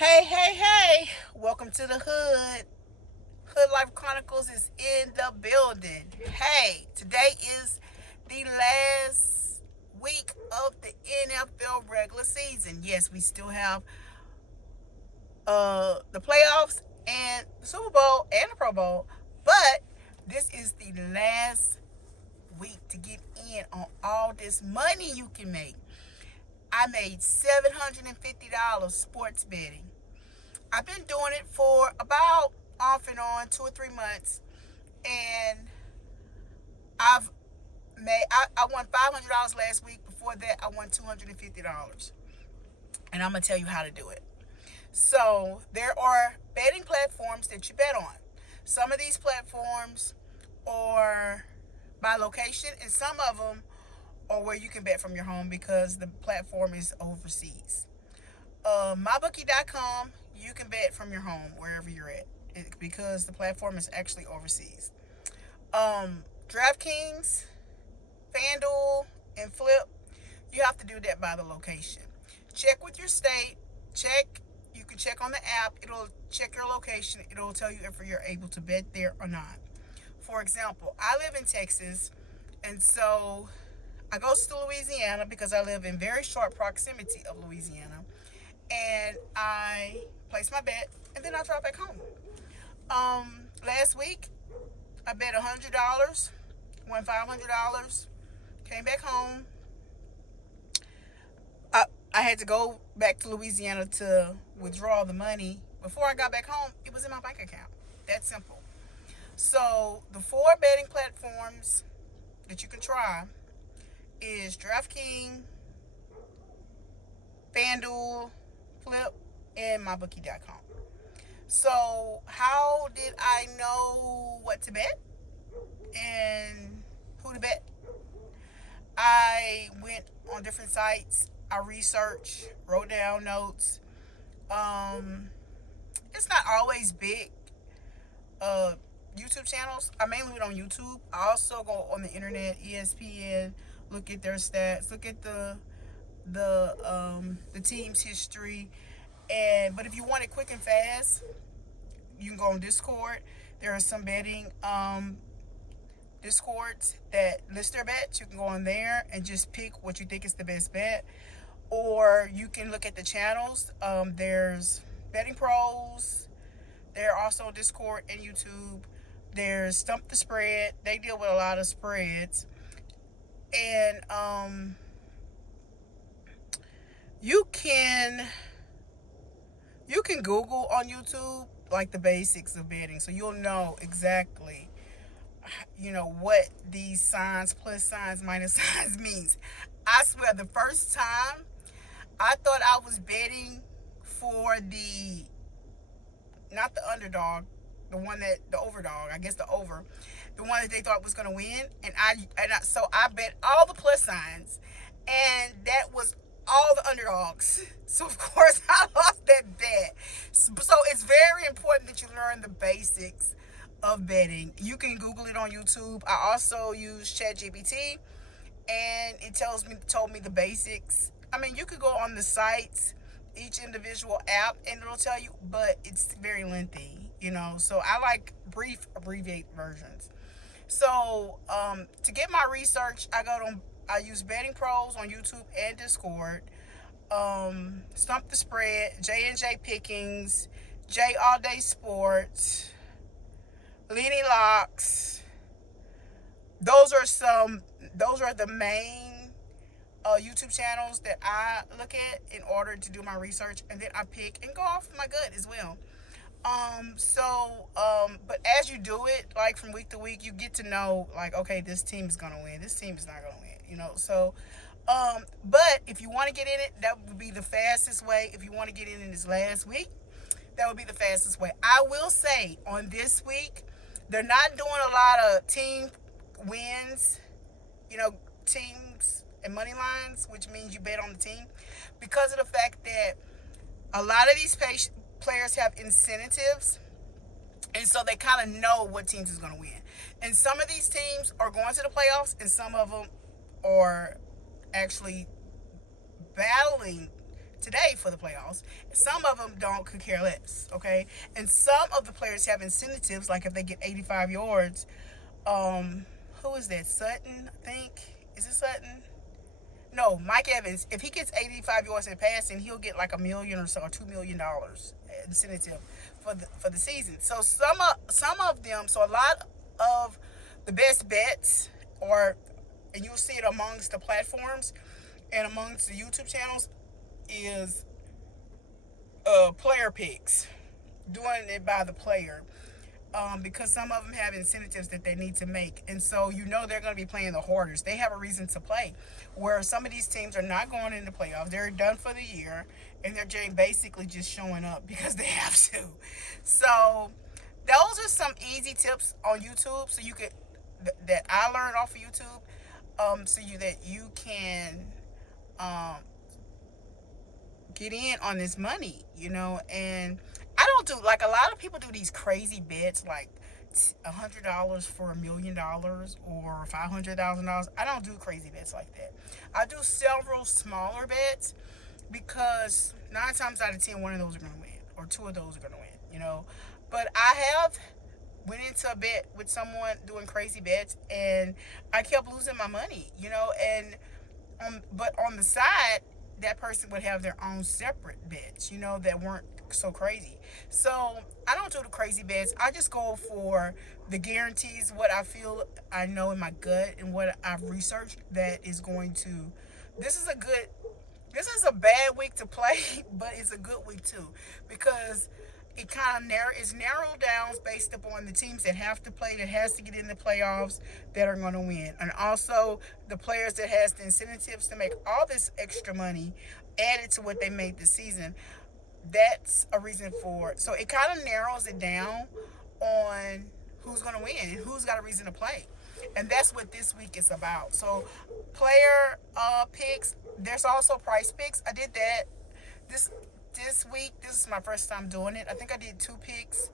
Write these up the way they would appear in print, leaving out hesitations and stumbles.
Hey, hey, hey! Welcome to the hood. Hood Life Chronicles is in the building. Hey, today is the last week of the NFL regular season. Yes, we still have the playoffs and the Super Bowl and the Pro Bowl, but this is the last week to get in on all this money you can make. I made $750 sports betting. I've been doing it for about off and on 2 or 3 months, and I've I won $500 last week. Before that, I won $250, and I'm gonna tell you how to do it. So there are betting platforms that you bet on. Some of these platforms are by location, and some of them are where you can bet from your home because the platform is overseas. MyBookie.com, you can bet from your home wherever you're at because the platform is actually overseas. DraftKings, FanDuel, and Flip, you have to do that by the location. Check with your state. Check. You can check on the app. It'll check your location. It'll tell you if you're able to bet there or not. For example, I live in Texas, and so I go to Louisiana because I live in very short proximity of Louisiana, and I place my bet, and then I drive back home. Last week I bet $100, won $500, came back home. I, I had to go back to Louisiana to withdraw the money. Before I got back home, it was in my bank account. That simple. So the four betting platforms that you can try is DraftKings, FanDuel, Flip, and MyBookie.com. So how did I know what to bet and who to bet? I went on different sites. I researched, wrote down notes. Um, it's not always big uh, YouTube channels. I mainly went on YouTube. I also go on the internet, ESPN, look at their stats, look at the team's history. And but if you want it quick and fast, you can go on Discord. There are some betting Discords that list their bets. You can go on there and just pick what you think is the best bet. Or you can look at the channels. There's Betting Pros. They're also Discord and YouTube. There's Stump the Spread. They deal with a lot of spreads. And you can you can Google on YouTube like the basics of betting, so you'll know exactly what these signs, plus signs, minus signs means. I swear, the first time I thought I was betting for the not the underdog, the overdog, I guess the over, the one that they thought was gonna win, so I bet all the plus signs, and that was all the underdogs. So of course I lost that bet. So it's very important that you learn the basics of betting. You can Google it on YouTube. I also use ChatGPT, and it told me the basics. I mean, you could go on the sites, each individual app, and it'll tell you, but it's very lengthy. So I like brief, abbreviate versions. So to get my research, I use Betting Pros on YouTube and Discord. Stump the Spread, J&J Pickings, J All Day Sports, Lenny Locks. Those are some. Those are the main YouTube channels that I look at in order to do my research, and then I pick and go off my gut as well. But as you do it, like from week to week, you get to know, like, okay, this team is gonna win, this team is not gonna win. But if you want to get in it, that would be the fastest way. If you want to get in this last week, that would be the fastest way. I will say on this week, they're not doing a lot of team wins, teams and money lines, which means you bet on the team, because of the fact that a lot of these players have incentives, and so they kind of know what teams is going to win. And some of these teams are going to the playoffs, and some of them are actually battling today for the playoffs. Some of them don't, could care less, okay? And some of the players have incentives, like if they get 85 yards. Um, who is that? Sutton, I think. Is it Sutton? No, Mike Evans. If he gets 85 yards in passing, he'll get like a million or so, or $2 million incentive for the season. So some of them, so a lot of the best bets, or and you'll see it amongst the platforms and amongst the YouTube channels, is player picks, doing it by the player. Because some of them have incentives that they need to make. And so they're going to be playing the Hoarders. They have a reason to play. Where some of these teams are not going into playoffs. They're done for the year. And they're basically just showing up because they have to. So those are some easy tips on YouTube. So you could, that I learned off of YouTube. That you can um, get in on this money, and I don't do, like, a lot of people do these crazy bets, like $100 for $1 million or $500,000. I don't do crazy bets like that. I do several smaller bets because 9 times out of 10, one of those are going to win, or two of those are going to win. But I have went into a bet with someone doing crazy bets, and I kept losing my money, and but on the side, that person would have their own separate bets, that weren't so crazy. So I don't do the crazy bets. I just go for the guarantees, what I feel I know in my gut and what I've researched that is going to. This is a good. This is a bad week to play, but it's a good week too, because it kind of is narrowed down based upon the teams that have to play, that has to get in the playoffs, that are going to win, and also the players that has the incentives to make all this extra money added to what they made this season. That's a reason for it. So it kind of narrows it down on who's going to win and who's got a reason to play. And that's what this week is about. So player picks. There's also price picks. I did that this week. This is my first time doing it. I think I did 2 picks.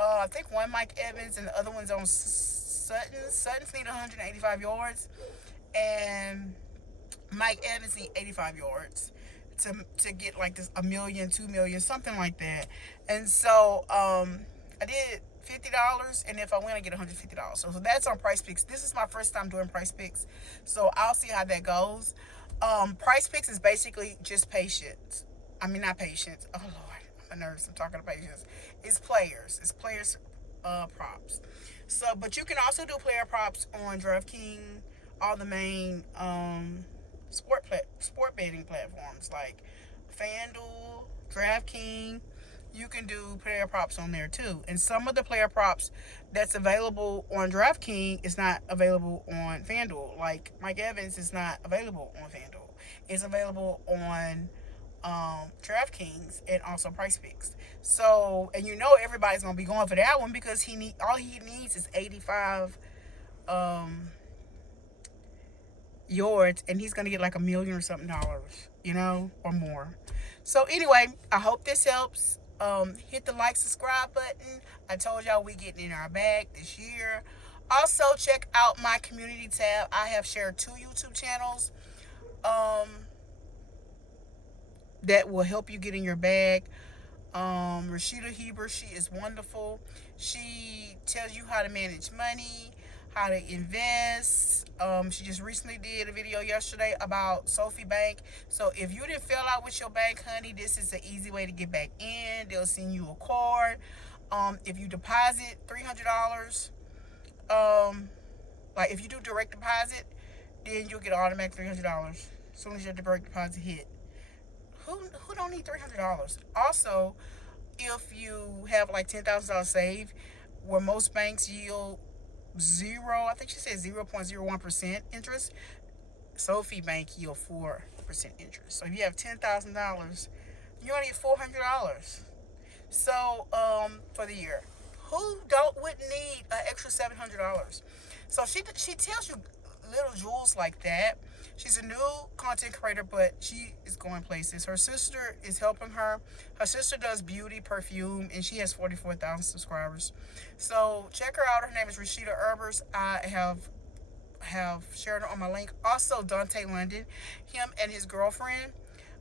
I think one Mike Evans and the other one's on Sutton. Sutton's need 185 yards, and Mike Evans need 85 yards to get like this a million, 2 million, something like that. And so I did $50, and if I win, I get $150. So that's on Price Picks. This is my first time doing Price Picks, so I'll see how that goes. Price Picks is basically just patience. I mean, not patience. Oh Lord, I'm a nurse. I'm talking to patience. It's players. It's players props. So, but you can also do player props on DraftKings, all the main sport betting platforms like FanDuel, DraftKings. You can do player props on there too. And some of the player props that's available on DraftKings is not available on FanDuel. Like Mike Evans is not available on FanDuel. It's available on DraftKings and also Price Picks. So, and everybody's gonna be going for that one because all he needs is 85 yards, and he's gonna get like $1 million or something, or more. So anyway, I hope this helps. Hit the like, subscribe button. I told y'all we getting in our bag this year. Also, check out my community tab. I have shared 2 YouTube channels that will help you get in your bag. Rashida Heber, she is wonderful. She tells you how to manage money, how to invest. She just recently did a video yesterday about Sophie Bank. So if you didn't fill out with your bank, honey, this is an easy way to get back in. They'll send you a card. If you deposit $300, like if you do direct deposit, then you'll get automatic $300 as soon as your direct deposit hit. Who don't need $300? Also, if you have like $10,000 saved, where most banks yield zero, I think she said 0.01% interest, Sophie Bank yield 4% interest. So if you have $10,000, you only get $400. So for the year, wouldn't need an extra $700? So she tells you little jewels like that. She's a new content creator, but she is going places. Her sister is helping her. Her sister does beauty, perfume, and she has 44,000 subscribers. So check her out. Her name is Rashida Herbers. I have shared her on my link. Also, Dante London, him and his girlfriend,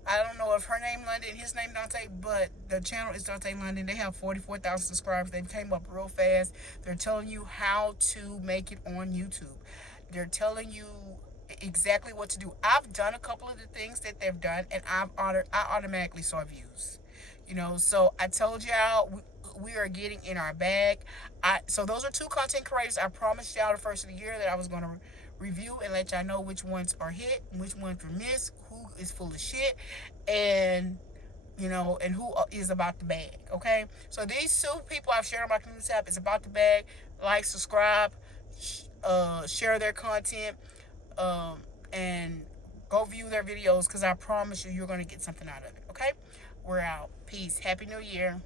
I don't know if her name London, his name Dante, but the channel is Dante London. They have 44,000 subscribers. They came up real fast. They're telling you how to make it on YouTube. They're telling you exactly what to do. I've done a couple of the things that they've done, and I automatically saw views. So I told y'all we are getting in our bag. So those are two content creators. I promised y'all the first of the year that I was going to review and let y'all know which ones are hit, which ones were missed, who is full of shit, and and who is about the bag. Okay, so these two people I've shared on my community tab is about the bag. Like, subscribe, share their content, um, and go view their videos because I promise you, you're gonna get something out of it. Okay, we're out. Peace. Happy New Year.